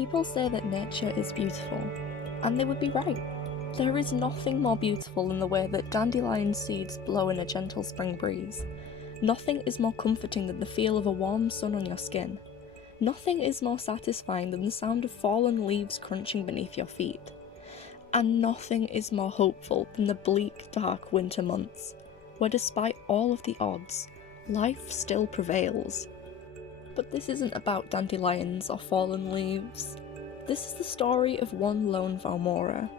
People say that nature is beautiful, and they would be right. There is nothing more beautiful than the way that dandelion seeds blow in a gentle spring breeze. Nothing is more comforting than the feel of a warm sun on your skin. Nothing is more satisfying than the sound of fallen leaves crunching beneath your feet. And nothing is more hopeful than the bleak, dark winter months, where despite all of the odds, life still prevails. But this isn't about dandelions or fallen leaves. This is the story of one lone Vaumora.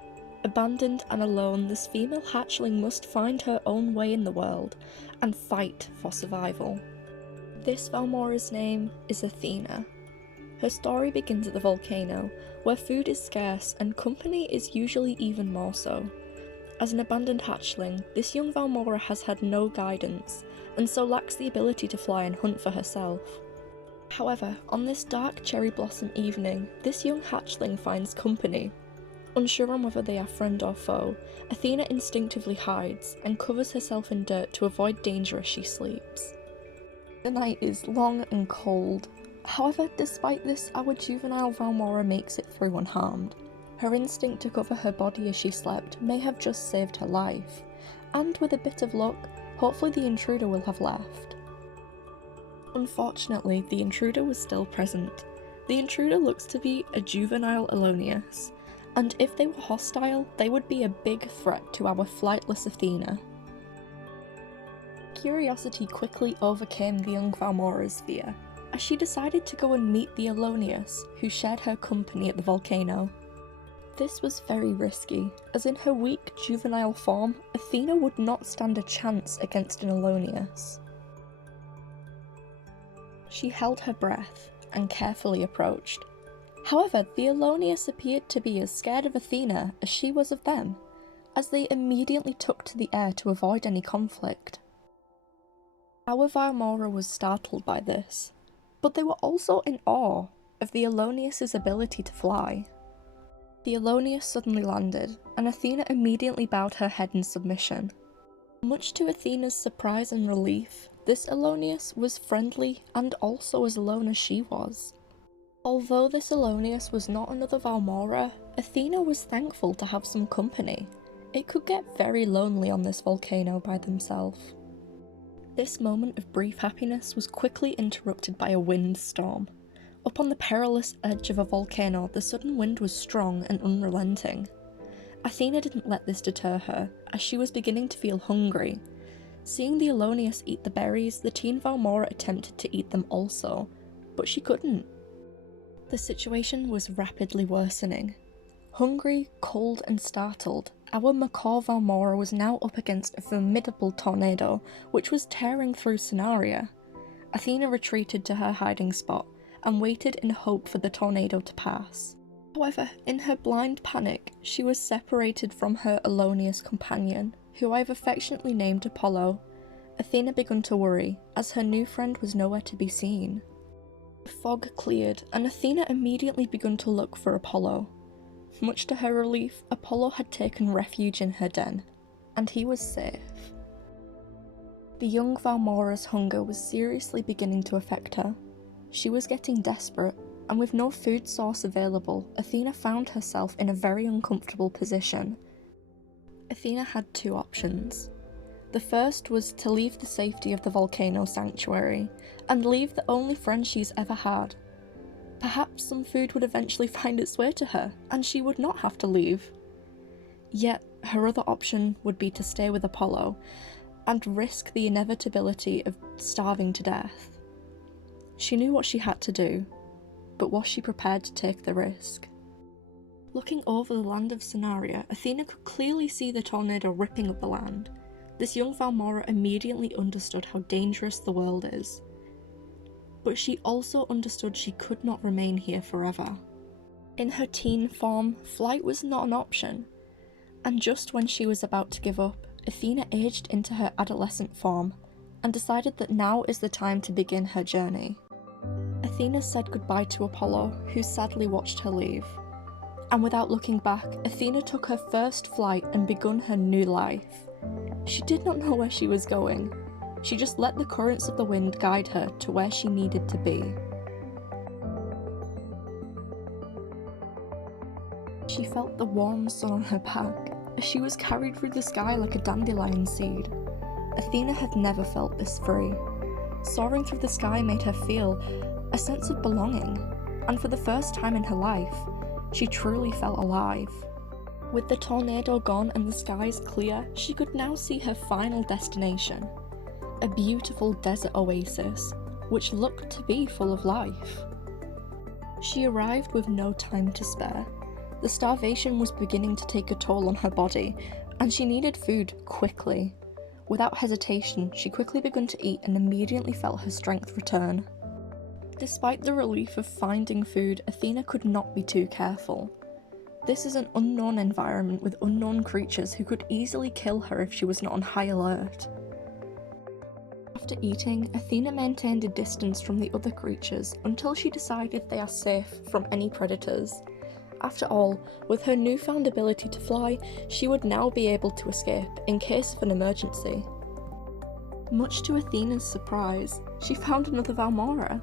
Abandoned and alone, this female hatchling must find her own way in the world and fight for survival. This Vaumora's name is Athena. Her story begins at the volcano, where food is scarce and company is usually even more so. As an abandoned hatchling, this young Vaumora has had no guidance, and so lacks the ability to fly and hunt for herself. However, on this dark cherry blossom evening, this young hatchling finds company. Unsure on whether they are friend or foe, Athena instinctively hides and covers herself in dirt to avoid danger as she sleeps. The night is long and cold. However, despite this, our juvenile Vaumora makes it through unharmed. Her instinct to cover her body as she slept may have just saved her life, and with a bit of luck, hopefully the intruder will have left. Unfortunately, the intruder was still present. The intruder looks to be a juvenile Elonius, and if they were hostile, they would be a big threat to our flightless Athena. Curiosity quickly overcame the young Vaumora's fear, as she decided to go and meet the Elonius, who shared her company at the volcano. This was very risky, as in her weak juvenile form, Athena would not stand a chance against an Elonius. She held her breath and carefully approached. However, the Elonius appeared to be as scared of Athena as she was of them, as they immediately took to the air to avoid any conflict. Our Vaumora was startled by this, but they were also in awe of the Elonius's ability to fly. The Elonius suddenly landed, and Athena immediately bowed her head in submission. Much to Athena's surprise and relief, this Elonius was friendly and also as alone as she was. Although this Elonius was not another Vaumora, Athena was thankful to have some company. It could get very lonely on this volcano by themselves. This moment of brief happiness was quickly interrupted by a windstorm. Up on the perilous edge of a volcano, the sudden wind was strong and unrelenting. Athena didn't let this deter her, as she was beginning to feel hungry. Seeing the Elonius eat the berries, the teen Vaumora attempted to eat them also, but she couldn't. The situation was rapidly worsening. Hungry, cold and startled, our macaw Vaumora was now up against a formidable tornado which was tearing through Sonaria. Athena retreated to her hiding spot and waited in hope for the tornado to pass. However, in her blind panic, she was separated from her Elonius companion, who I've affectionately named Apollo. Athena began to worry, as her new friend was nowhere to be seen. The fog cleared, and Athena immediately began to look for Apollo. Much to her relief, Apollo had taken refuge in her den, and he was safe. The young Vaumora's hunger was seriously beginning to affect her. She was getting desperate, and with no food source available, Athena found herself in a very uncomfortable position. Athena had two options. The first was to leave the safety of the volcano sanctuary, and leave the only friend she's ever had. Perhaps some food would eventually find its way to her, and she would not have to leave. Yet, her other option would be to stay with Apollo, and risk the inevitability of starving to death. She knew what she had to do, but was she prepared to take the risk? Looking over the land of Sonaria, Athena could clearly see the tornado ripping up the land. This young Vaumora immediately understood how dangerous the world is. But she also understood she could not remain here forever. In her teen form, flight was not an option. And just when she was about to give up, Athena aged into her adolescent form, and decided that now is the time to begin her journey. Athena said goodbye to Apollo, who sadly watched her leave. And without looking back, Athena took her first flight and begun her new life. She did not know where she was going. She just let the currents of the wind guide her to where she needed to be. She felt the warm sun on her back as she was carried through the sky like a dandelion seed. Athena had never felt this free. Soaring through the sky made her feel a sense of belonging, and for the first time in her life, she truly felt alive. With the tornado gone and the skies clear, she could now see her final destination, a beautiful desert oasis, which looked to be full of life. She arrived with no time to spare. The starvation was beginning to take a toll on her body, and she needed food quickly. Without hesitation, she quickly began to eat and immediately felt her strength return. Despite the relief of finding food, Athena could not be too careful. This is an unknown environment with unknown creatures who could easily kill her if she was not on high alert. After eating, Athena maintained a distance from the other creatures until she decided they are safe from any predators. After all, with her newfound ability to fly, she would now be able to escape in case of an emergency. Much to Athena's surprise, she found another Vaumora.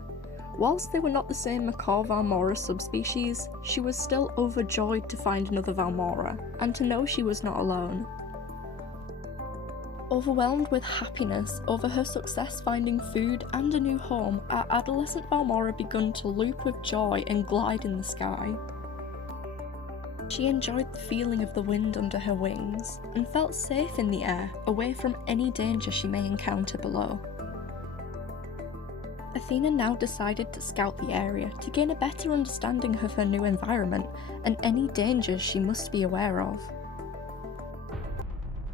Whilst they were not the same macaw Vaumora subspecies, she was still overjoyed to find another Vaumora, and to know she was not alone. Overwhelmed with happiness over her success finding food and a new home, our adolescent Vaumora began to loop with joy and glide in the sky. She enjoyed the feeling of the wind under her wings, and felt safe in the air, away from any danger she may encounter below. Athena now decided to scout the area to gain a better understanding of her new environment and any dangers she must be aware of.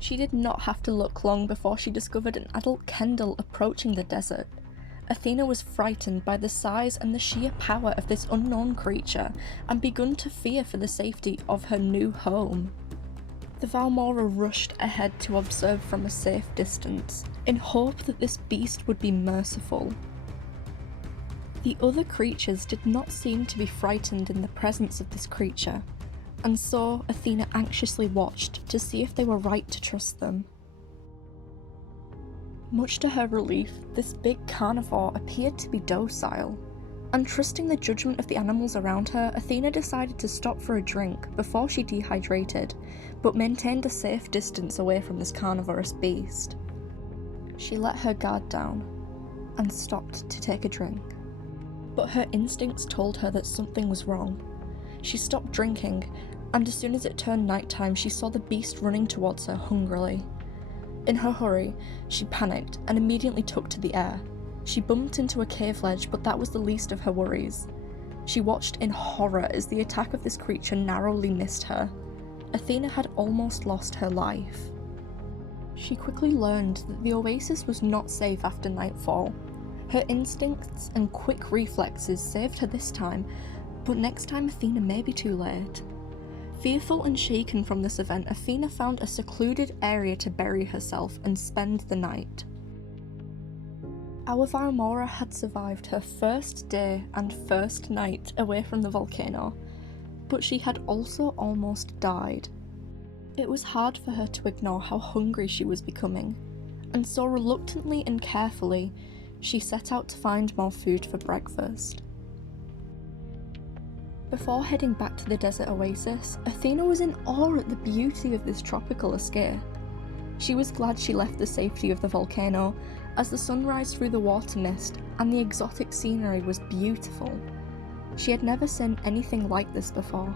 She did not have to look long before she discovered an adult Kendall approaching the desert. Athena was frightened by the size and the sheer power of this unknown creature and begun to fear for the safety of her new home. The Vaumora rushed ahead to observe from a safe distance, in hope that this beast would be merciful. The other creatures did not seem to be frightened in the presence of this creature, and so Athena anxiously watched to see if they were right to trust them. Much to her relief, this big carnivore appeared to be docile, and trusting the judgment of the animals around her, Athena decided to stop for a drink before she dehydrated, but maintained a safe distance away from this carnivorous beast. She let her guard down, and stopped to take a drink. But her instincts told her that something was wrong. She stopped drinking, and as soon as it turned nighttime, she saw the beast running towards her hungrily. In her hurry, she panicked and immediately took to the air. She bumped into a cave ledge, but that was the least of her worries. She watched in horror as the attack of this creature narrowly missed her. Athena had almost lost her life. She quickly learned that the oasis was not safe after nightfall. Her instincts and quick reflexes saved her this time, but next time Athena may be too late. Fearful and shaken from this event, Athena found a secluded area to bury herself and spend the night. Our Vaumora had survived her first day and first night away from the volcano, but she had also almost died. It was hard for her to ignore how hungry she was becoming, and so reluctantly and carefully, she set out to find more food for breakfast. Before heading back to the desert oasis, Athena was in awe at the beauty of this tropical escape. She was glad she left the safety of the volcano, as the sunrise through the water mist and the exotic scenery was beautiful. She had never seen anything like this before.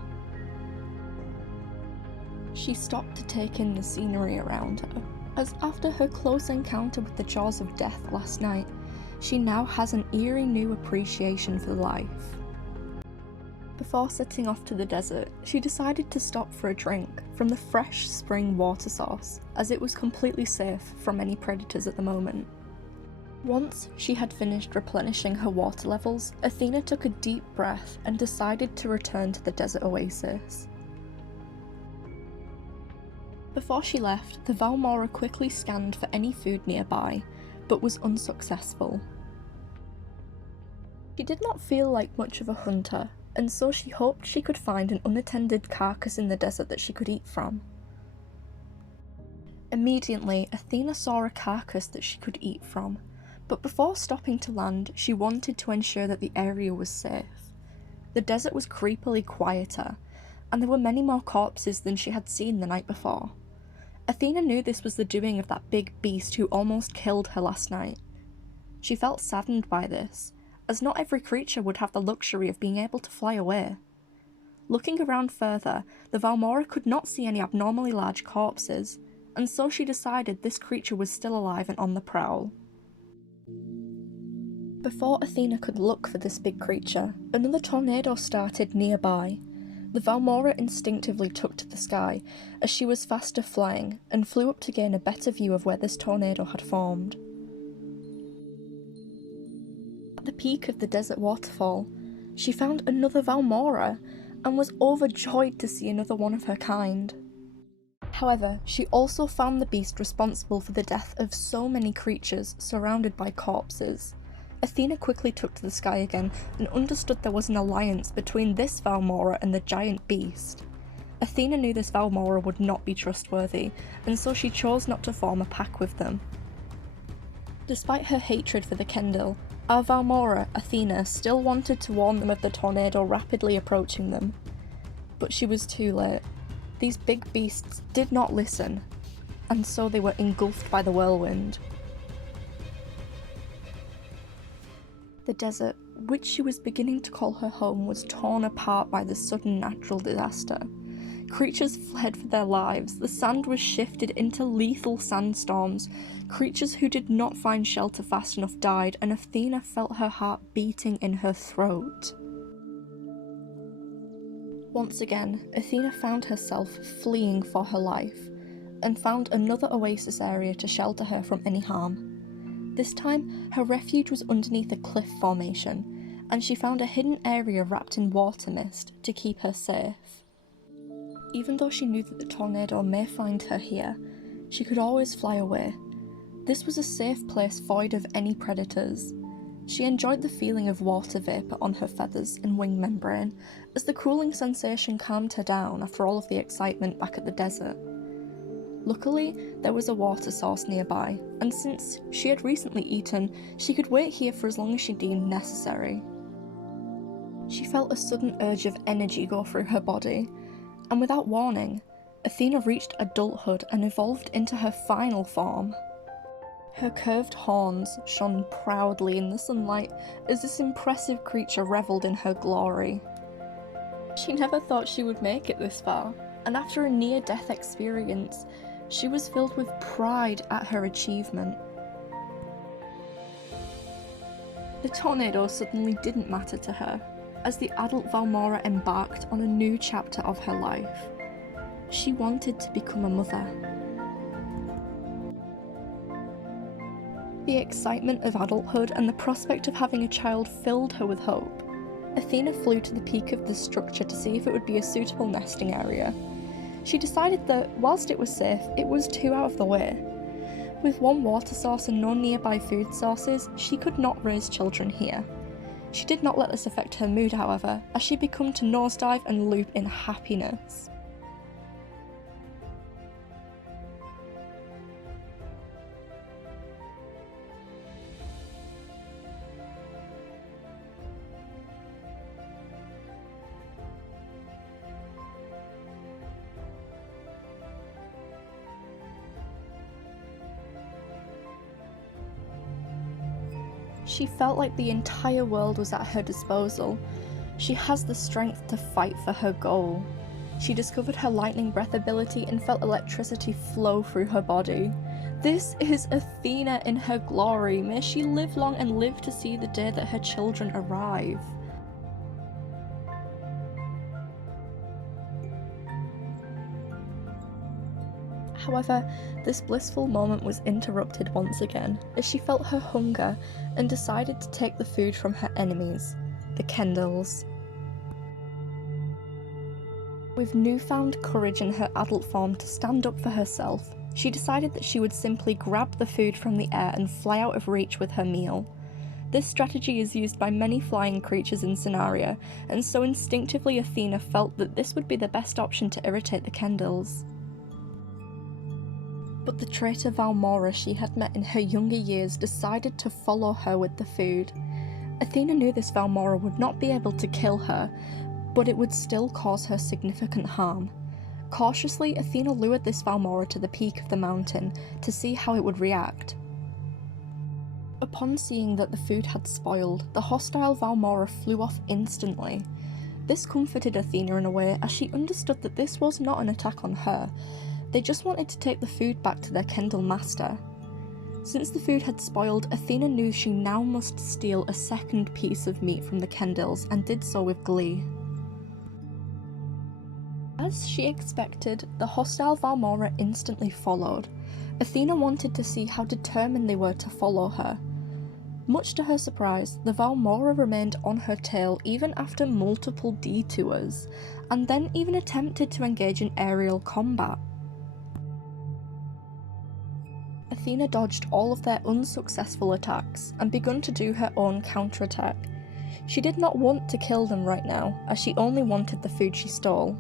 She stopped to take in the scenery around her, as after her close encounter with the jaws of death last night, she now has an eerie new appreciation for life. Before setting off to the desert, she decided to stop for a drink from the fresh spring water source, as it was completely safe from any predators at the moment. Once she had finished replenishing her water levels, Athena took a deep breath and decided to return to the desert oasis. Before she left, the Vaumora quickly scanned for any food nearby, but was unsuccessful. She did not feel like much of a hunter, and so she hoped she could find an unattended carcass in the desert that she could eat from. Immediately, Athena saw a carcass that she could eat from, but before stopping to land, she wanted to ensure that the area was safe. The desert was creepily quieter, and there were many more corpses than she had seen the night before. Athena knew this was the doing of that big beast who almost killed her last night. She felt saddened by this, as not every creature would have the luxury of being able to fly away. Looking around further, the Vaumora could not see any abnormally large corpses, and so she decided this creature was still alive and on the prowl. Before Athena could look for this big creature, another tornado started nearby. The Vaumora instinctively took to the sky, as she was faster flying, and flew up to gain a better view of where this tornado had formed. At the peak of the desert waterfall, she found another Vaumora, and was overjoyed to see another one of her kind. However, she also found the beast responsible for the death of so many creatures surrounded by corpses. Athena quickly took to the sky again and understood there was an alliance between this Vaumora and the giant beast. Athena knew this Vaumora would not be trustworthy, and so she chose not to form a pack with them. Despite her hatred for the Kendall, our Vaumora, Athena, still wanted to warn them of the tornado rapidly approaching them. But she was too late. These big beasts did not listen, and so they were engulfed by the whirlwind. The desert, which she was beginning to call her home, was torn apart by the sudden natural disaster. Creatures fled for their lives, the sand was shifted into lethal sandstorms, creatures who did not find shelter fast enough died, and Athena felt her heart beating in her throat. Once again, Athena found herself fleeing for her life, and found another oasis area to shelter her from any harm. This time, her refuge was underneath a cliff formation, and she found a hidden area wrapped in water mist to keep her safe. Even though she knew that the tornado may find her here, she could always fly away. This was a safe place void of any predators. She enjoyed the feeling of water vapour on her feathers and wing membrane, as the cooling sensation calmed her down after all of the excitement back at the desert. Luckily, there was a water source nearby, and since she had recently eaten, she could wait here for as long as she deemed necessary. She felt a sudden urge of energy go through her body, and without warning, Athena reached adulthood and evolved into her final form. Her curved horns shone proudly in the sunlight as this impressive creature revelled in her glory. She never thought she would make it this far, and after a near-death experience, she was filled with pride at her achievement. The tornado suddenly didn't matter to her, as the adult Vaumora embarked on a new chapter of her life. She wanted to become a mother. The excitement of adulthood and the prospect of having a child filled her with hope. Athena flew to the peak of the structure to see if it would be a suitable nesting area. She decided that, whilst it was safe, it was too out of the way. With one water source and no nearby food sources, she could not raise children here. She did not let this affect her mood, however, as she began to nosedive and loop in happiness. She felt like the entire world was at her disposal. She has the strength to fight for her goal. She discovered her lightning breath ability and felt electricity flow through her body. This is Athena in her glory. May she live long and live to see the day that her children arrive. However, this blissful moment was interrupted once again, as she felt her hunger and decided to take the food from her enemies, the Kendalls. With newfound courage in her adult form to stand up for herself, she decided that she would simply grab the food from the air and fly out of reach with her meal. This strategy is used by many flying creatures in Sonaria, and so instinctively Athena felt that this would be the best option to irritate the Kendalls. But the traitor Vaumora she had met in her younger years decided to follow her with the food. Athena knew this Vaumora would not be able to kill her, but it would still cause her significant harm. Cautiously, Athena lured this Vaumora to the peak of the mountain to see how it would react. Upon seeing that the food had spoiled, the hostile Vaumora flew off instantly. This comforted Athena in a way, as she understood that this was not an attack on her. They just wanted to take the food back to their Kendall master. Since the food had spoiled, Athena knew she now must steal a second piece of meat from the Kendalls, and did so with glee. As she expected, the hostile Vaumora instantly followed. Athena wanted to see how determined they were to follow her. Much to her surprise, the Vaumora remained on her tail even after multiple detours, and then even attempted to engage in aerial combat. Athena dodged all of their unsuccessful attacks and begun to do her own counterattack. She did not want to kill them right now, as she only wanted the food she stole.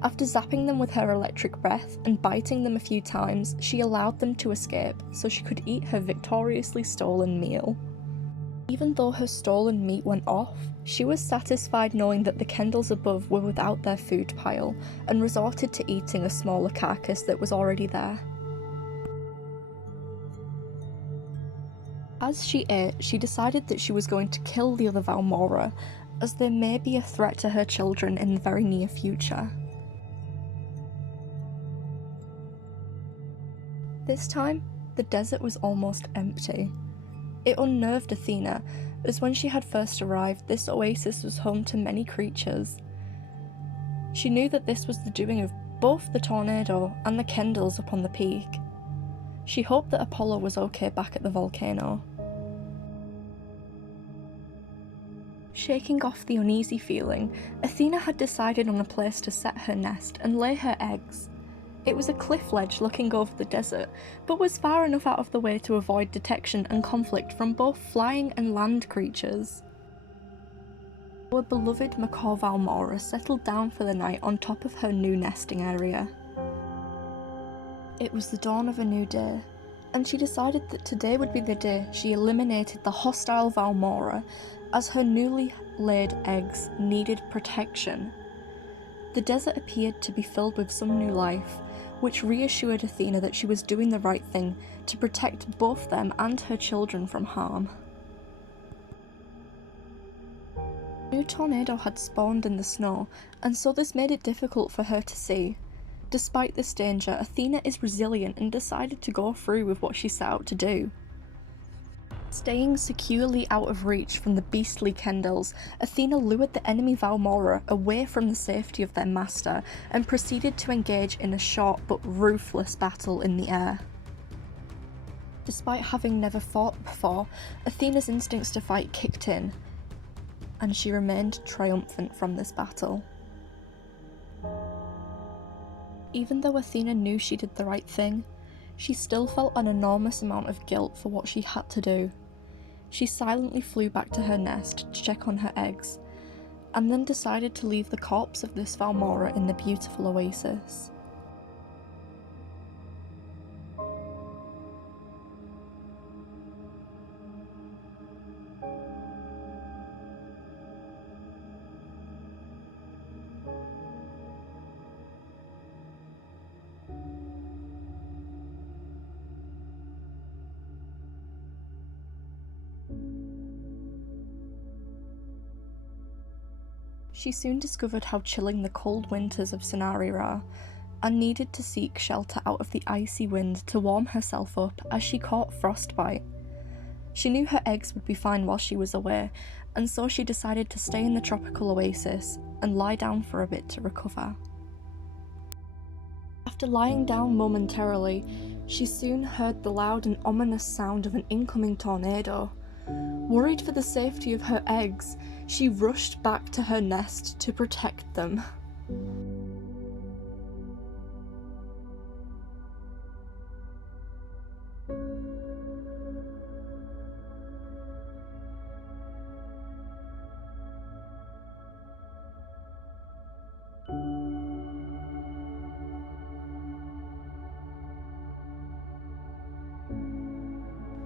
After zapping them with her electric breath and biting them a few times, she allowed them to escape so she could eat her victoriously stolen meal. Even though her stolen meat went off, she was satisfied knowing that the Kendalls above were without their food pile, and resorted to eating a smaller carcass that was already there. As she ate, she decided that she was going to kill the other Vaumora, as they may be a threat to her children in the very near future. This time, the desert was almost empty. It unnerved Athena, as when she had first arrived, this oasis was home to many creatures. She knew that this was the doing of both the tornado and the Kendalls upon the peak. She hoped that Apollo was okay back at the volcano. Shaking off the uneasy feeling, Athena had decided on a place to set her nest and lay her eggs. It was a cliff ledge looking over the desert, but was far enough out of the way to avoid detection and conflict from both flying and land creatures. Our beloved macaw Vaumora settled down for the night on top of her new nesting area. It was the dawn of a new day, and she decided that today would be the day she eliminated the hostile Vaumora, as her newly laid eggs needed protection. The desert appeared to be filled with some new life, which reassured Athena that she was doing the right thing to protect both them and her children from harm. A new tornado had spawned in the snow, and so this made it difficult for her to see. Despite this danger, Athena is resilient and decided to go through with what she set out to do. Staying securely out of reach from the beastly Kendalls, Athena lured the enemy Vaumora away from the safety of their master and proceeded to engage in a short but ruthless battle in the air. Despite having never fought before, Athena's instincts to fight kicked in, and she remained triumphant from this battle. Even though Athena knew she did the right thing, she still felt an enormous amount of guilt for what she had to do. She silently flew back to her nest to check on her eggs, and then decided to leave the corpse of this Vaumora in the beautiful oasis. She soon discovered how chilling the cold winters of Sonaria are, and needed to seek shelter out of the icy wind to warm herself up as she caught frostbite. She knew her eggs would be fine while she was away, and so she decided to stay in the tropical oasis and lie down for a bit to recover. After lying down momentarily, she soon heard the loud and ominous sound of an incoming tornado. Worried for the safety of her eggs, she rushed back to her nest to protect them.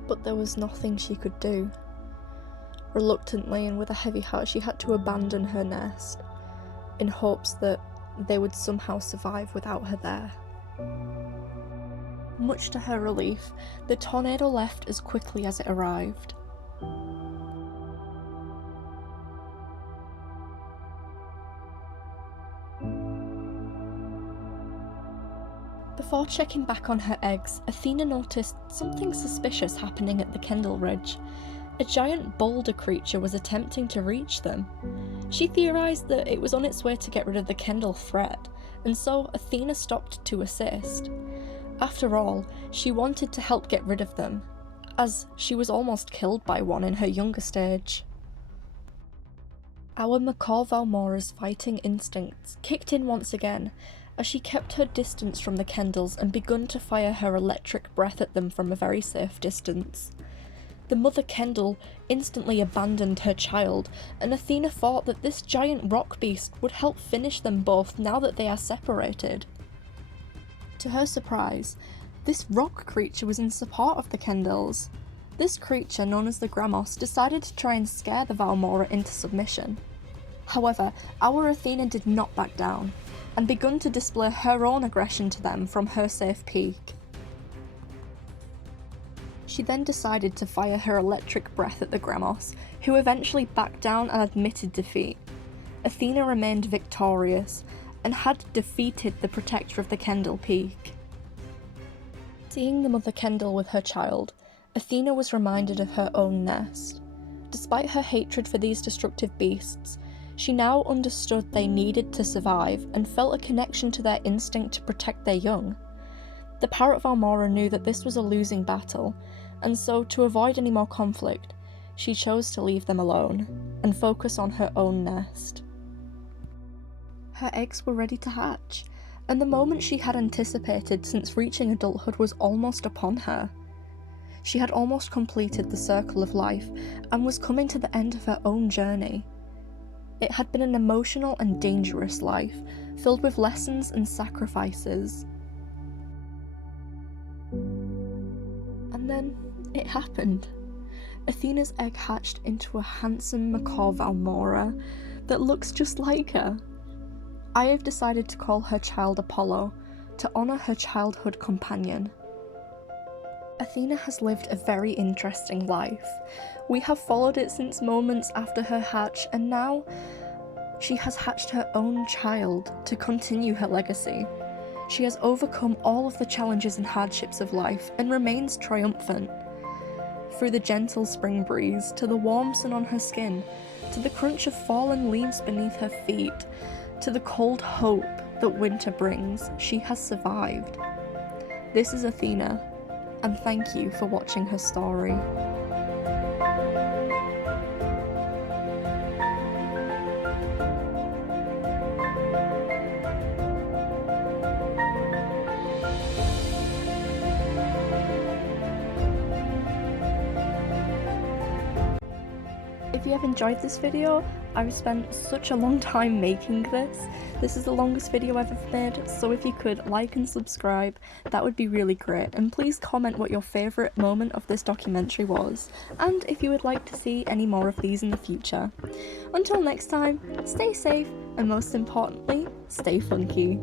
But there was nothing she could do. Reluctantly and with a heavy heart, she had to abandon her nest. in hopes that they would somehow survive without her there. Much to her relief, the tornado left as quickly as it arrived. Before checking back on her eggs, Athena noticed something suspicious happening at the Kendall Ridge. A giant boulder creature was attempting to reach them. She theorised that it was on its way to get rid of the Kendall threat, and so Athena stopped to assist. After all, she wanted to help get rid of them, as she was almost killed by one in her younger stage. Our macaw Vaumora's fighting instincts kicked in once again, as she kept her distance from the Kendalls and begun to fire her electric breath at them from a very safe distance. The mother Kendall instantly abandoned her child, and Athena thought that this giant rock beast would help finish them both now that they are separated. To her surprise, this rock creature was in support of the Kendalls. This creature, known as the Grammos, decided to try and scare the Vaumora into submission. However, our Athena did not back down, and begun to display her own aggression to them from her safe peak. She then decided to fire her electric breath at the Grammos, who eventually backed down and admitted defeat. Athena remained victorious, and had defeated the protector of the Kendall Peak. Seeing the mother Kendall with her child, Athena was reminded of her own nest. Despite her hatred for these destructive beasts, she now understood they needed to survive and felt a connection to their instinct to protect their young. The parrot Vaumora knew that this was a losing battle, and so to avoid any more conflict, she chose to leave them alone and focus on her own nest. Her eggs were ready to hatch, and the moment she had anticipated since reaching adulthood was almost upon her. She had almost completed the circle of life and was coming to the end of her own journey. It had been an emotional and dangerous life, filled with lessons and sacrifices. And then it happened. Athena's egg hatched into a handsome macaw Vaumora that looks just like her. I have decided to call her child Apollo, to honour her childhood companion. Athena has lived a very interesting life. We have followed it since moments after her hatch, and now she has hatched her own child to continue her legacy. She has overcome all of the challenges and hardships of life and remains triumphant. Through the gentle spring breeze, to the warm sun on her skin, to the crunch of fallen leaves beneath her feet, to the cold hope that winter brings, she has survived. This is Athena, and thank you for watching her story. If you have enjoyed this video, I've spent such a long time making this. This is the longest video I've ever made, so if you could like and subscribe, that would be really great. And please comment what your favourite moment of this documentary was, and if you would like to see any more of these in the future. Until next time, stay safe, and most importantly, stay funky.